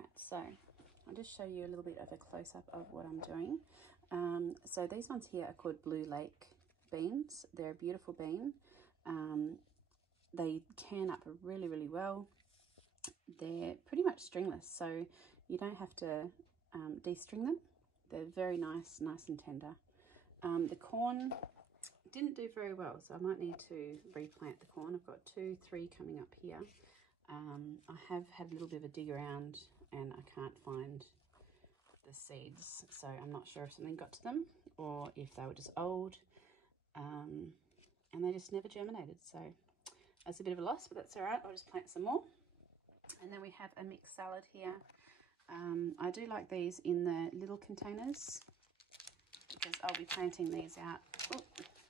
at. So I'll just show you a little bit of a close-up of what I'm doing. So these ones here are called Blue Lake beans. They're a beautiful bean. They can up really, really well. They're pretty much stringless, so you don't have to de-string them. They're very nice and tender. The corn didn't do very well, so I might need to replant the corn. I've got 2, 3 coming up here. I have had a little bit of a dig around and I can't find the seeds, so I'm not sure if something got to them or if they were just old, and they just never germinated. So that's a bit of a loss, but that's all right. I'll just plant some more. And then we have a mixed salad here. I do like these in the little containers because I'll be planting these out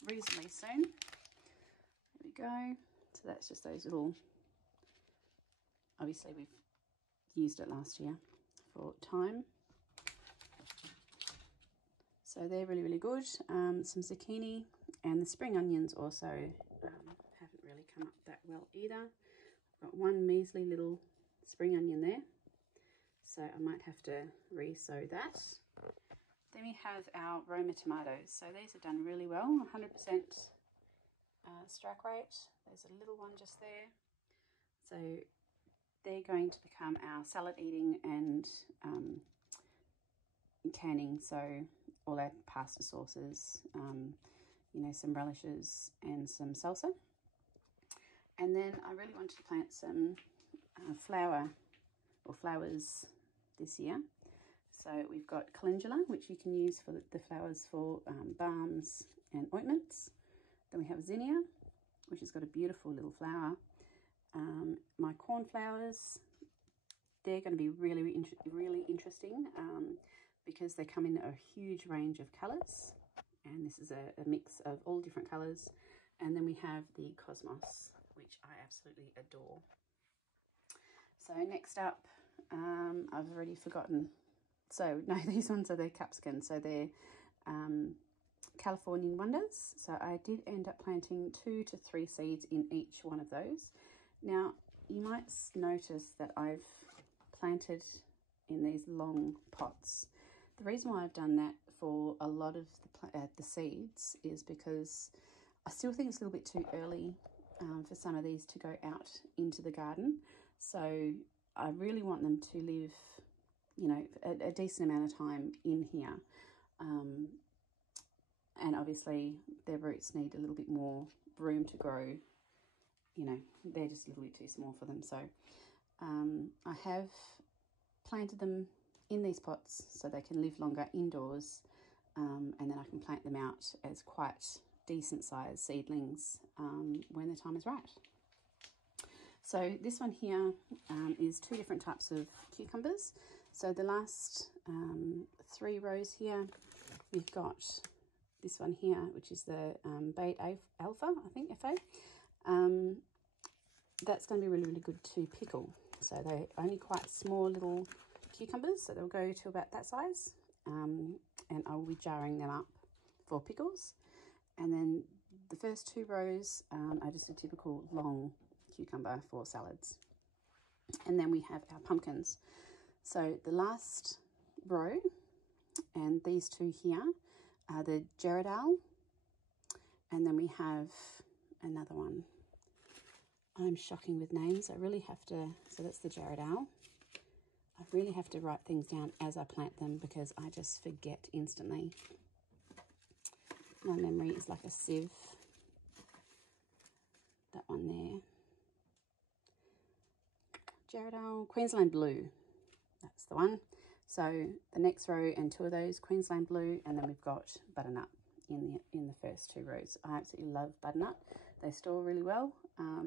reasonably soon. There we go. So that's just those little, obviously we've used it last year for thyme. So they're really, really good. Some zucchini, and the spring onions also haven't really come up that well either. I've got one measly little spring onion there, so I might have to re-sow that. Then we have our Roma tomatoes. So these have done really well, 100% strike rate. There's a little one just there. So they're going to become our salad eating and canning. So all our pasta sauces, you know, some relishes and some salsa. And then I really wanted to plant some flowers this year. So we've got calendula, which you can use for the flowers for balms and ointments. Then we have zinnia, which has got a beautiful little flower. My cornflowers, they're going to be really interesting because they come in a huge range of colours. And this is a mix of all different colours. And then we have the cosmos, which I absolutely adore. So next up, I've already forgotten. So no, these ones are the capsicum. So they're Californian Wonders. So I did end up planting 2 to 3 seeds in each one of those. Now you might notice that I've planted in these long pots. The reason why I've done that for a lot of the seeds is because I still think it's a little bit too early for some of these to go out into the garden. So I really want them to live, you know, a decent amount of time in here. And obviously their roots need a little bit more room to grow. You know, they're just a little bit too small for them. So I have planted them in these pots so they can live longer indoors, and then I can plant them out as quite decent sized seedlings when the time is right. So this one here is 2 different types of cucumbers. So the last 3 rows here, we've got this one here, which is the Bait Alpha, I think, FA. That's going to be really, really good to pickle. So they're only quite small little cucumbers, so they'll go to about that size. And I will be jarring them up for pickles. And then the first 2 rows are just a typical long cucumber for salads. And then we have our pumpkins. So the last row and these 2 here are the Gerardale, and then we have another one. I'm shocking with names. I really have to, so that's the Gerardale. I really have to write things down as I plant them because I just forget instantly. My memory is like a sieve. That one there. Gerardale, Queensland Blue. That's the one. So the next row and 2 of those, Queensland Blue, and then we've got butternut in the first 2 rows. I absolutely love butternut. They store really well.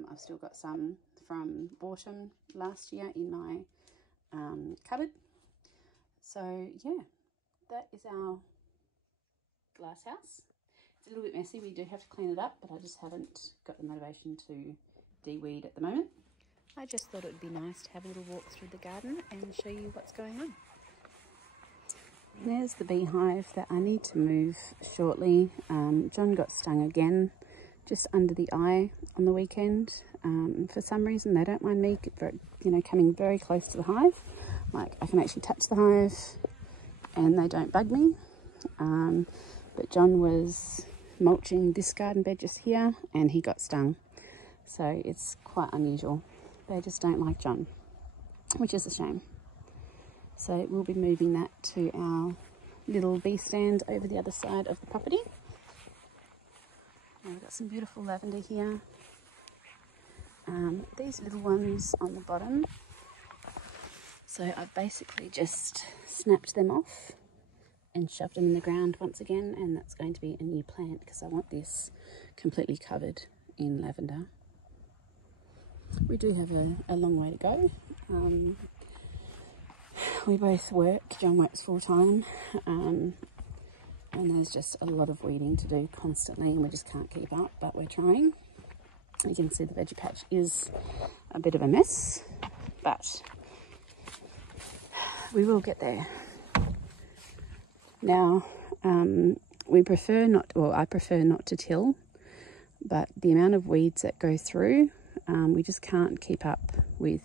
I've still got some from autumn last year in my cupboard. So yeah, that is our glass house. It's a little bit messy. We do have to clean it up, but I just haven't got the motivation to de-weed at the moment. I just thought it would be nice to have a little walk through the garden and show you what's going on. There's the beehive that I need to move shortly. John got stung again just under the eye on the weekend. For some reason they don't mind me, you know, coming very close to the hive. Like, I can actually touch the hive and they don't bug me. But John was mulching this garden bed just here and he got stung. So it's quite unusual. They just don't like John, which is a shame. So we'll be moving that to our little bee stand over the other side of the property. And we've got some beautiful lavender here. These little ones on the bottom. So I've basically just snapped them off and shoved them in the ground once again, and that's going to be a new plant because I want this completely covered in lavender. We do have a long way to go. We both work, John works full-time, and there's just a lot of weeding to do constantly and we just can't keep up, but we're trying. You can see the veggie patch is a bit of a mess, but we will get there. Now, I prefer not to till, but the amount of weeds that go through, we just can't keep up with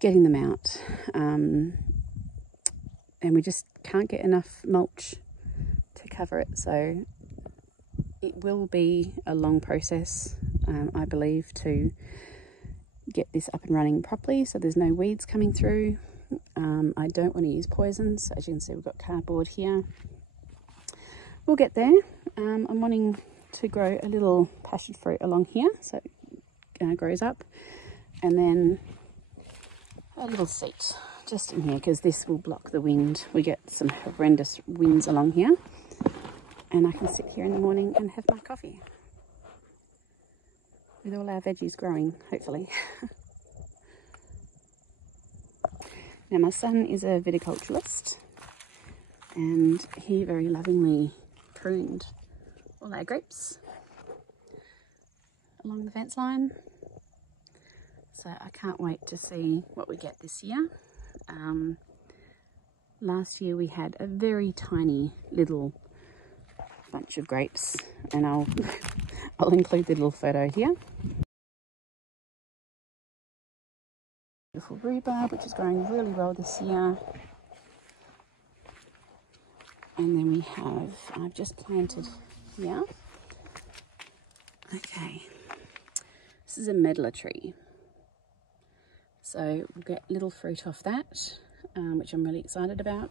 getting them out. And we just can't get enough mulch to cover it. So it will be a long process, I believe, to get this up and running properly so there's no weeds coming through. I don't want to use poisons. As you can see, we've got cardboard here. We'll get there. I'm wanting to grow a little passion fruit along here so it grows up, and then a little seat just in here because this will block the wind. We get some horrendous winds along here, and I can sit here in the morning and have my coffee with all our veggies growing, hopefully. Now, my son is a viticulturalist and he very lovingly pruned all our grapes along the fence line. So I can't wait to see what we get this year. Last year we had a very tiny little bunch of grapes, and I'll include the little photo here. Beautiful rhubarb, which is growing really well this year. And then we have, I've just planted here. Okay, this is a medlar tree. So we'll get little fruit off that, which I'm really excited about.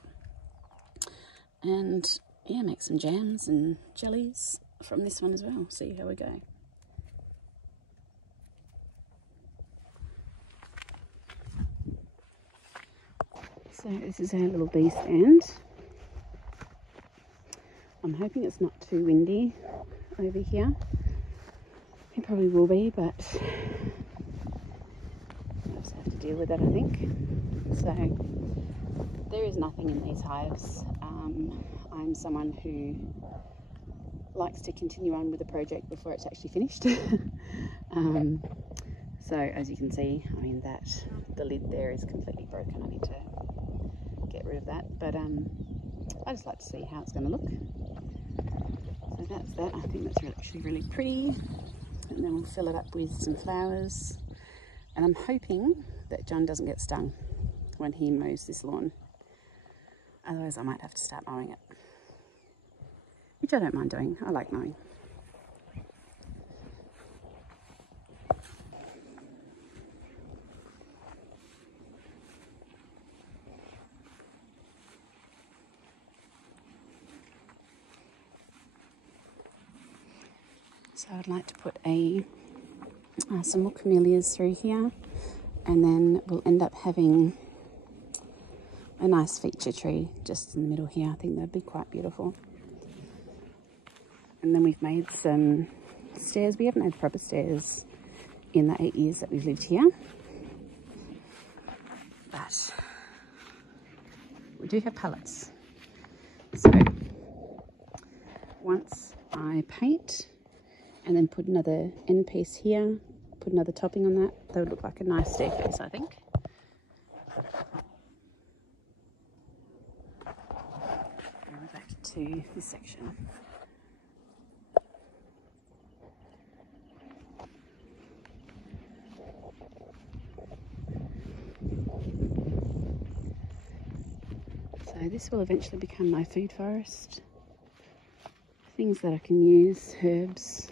And yeah, make some jams and jellies from this one as well. See how we go. So this is our little bee stand. I'm hoping it's not too windy over here. It probably will be, but I'll just have to deal with it, I think. So there is nothing in these hives. I'm someone who likes to continue on with the project before it's actually finished. So as you can see, I mean, the lid there is completely broken. I need to get rid of that, but I just like to see how it's going to look. So that's that. I think that's actually really pretty, and then we'll fill it up with some flowers, and I'm hoping that John doesn't get stung when he mows this lawn. Otherwise I might have to start mowing it, which I don't mind doing. I like mowing. So I'd like to put some more camellias through here, and then we'll end up having a nice feature tree just in the middle here. I think that'd be quite beautiful. And then we've made some stairs. We haven't had proper stairs in the 8 years that we've lived here, but we do have pallets. So once I paint and then put another end piece here, put another topping on that, that would look like a nice staircase, I think. And we're back to this section. So this will eventually become my food forest. Things that I can use, herbs,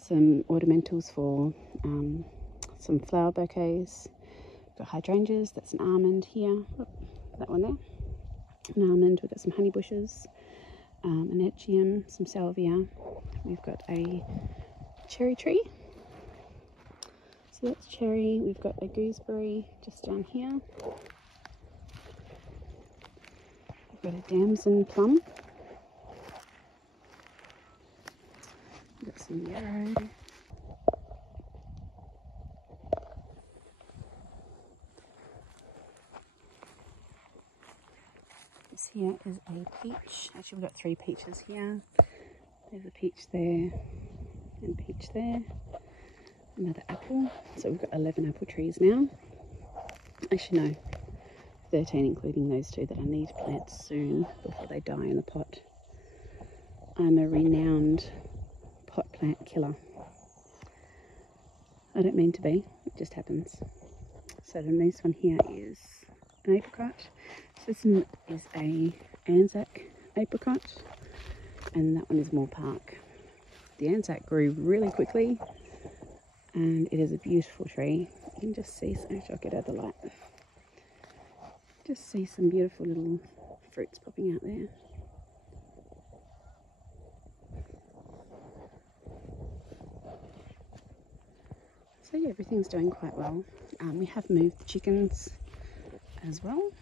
some ornamentals for some flower bouquets. We've got hydrangeas, that's an almond here, that one there, an almond. We've got some honey bushes, an echium, some salvia. We've got a cherry tree, so that's cherry. We've got a gooseberry just down here. We've got a damson plum. We've got some yarrow. This here is a peach. Actually, we've got 3 peaches here. There's a peach there and peach there. Another apple. So we've got 11 apple trees now. Actually, no, 13, including those 2 that I need to plant soon before they die in the pot. I'm a renowned pot plant killer. I don't mean to be, it just happens. So then this one here is an apricot. So this one is a Anzac apricot, and that one is Moore Park. The Anzac grew really quickly, and it is a beautiful tree. You can just see, actually I'll get out of the light. Just see some beautiful little fruits popping out there. So yeah, everything's doing quite well. We have moved the chickens as well,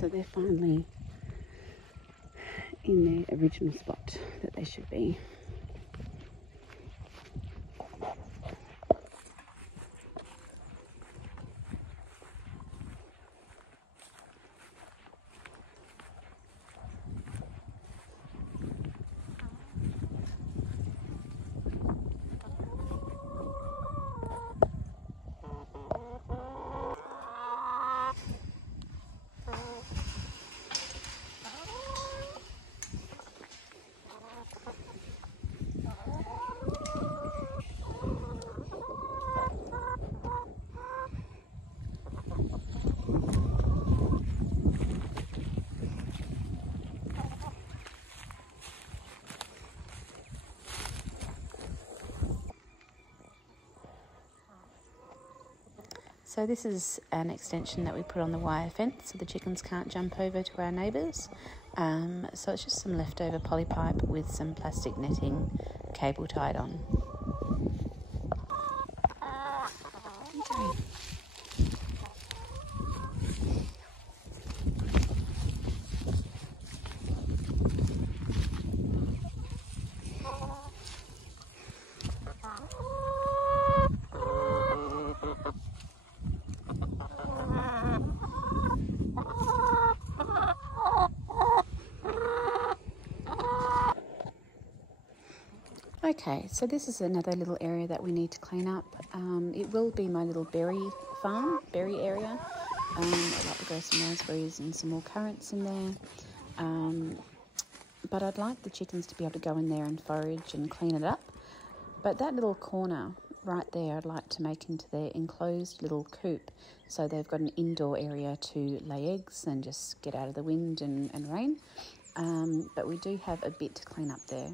so they're finally in their original spot that they should be. So this is an extension that we put on the wire fence so the chickens can't jump over to our neighbours. So it's just some leftover polypipe with some plastic netting, cable tied on. Okay, so this is another little area that we need to clean up. It will be my little berry farm, berry area. I'd like to grow some raspberries and some more currants in there. But I'd like the chickens to be able to go in there and forage and clean it up. But that little corner right there, I'd like to make into their enclosed little coop. So they've got an indoor area to lay eggs and just get out of the wind and rain. But we do have a bit to clean up there.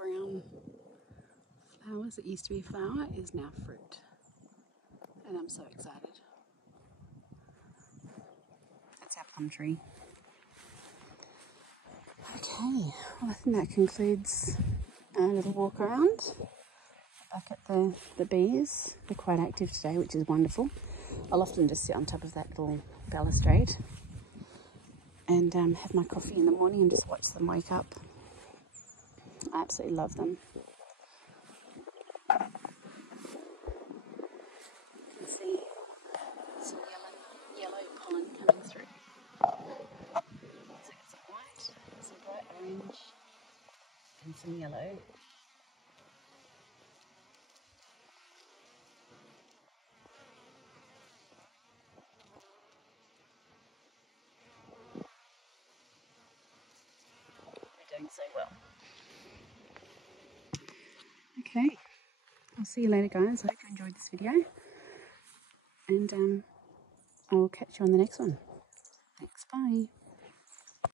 brown flowers that used to be flower is now fruit. And I'm so excited. That's our plum tree. Okay, well I think that concludes our little walk around. Back at the bees. They're quite active today, which is wonderful. I'll often just sit on top of that little balustrade and have my coffee in the morning and just watch them wake up. I absolutely love them. You can see some yellow pollen coming through. So it's some white, some bright orange, and some yellow. They're doing so well. Okay, I'll see you later guys. I hope you enjoyed this video, and I will catch you on the next one. Thanks, bye.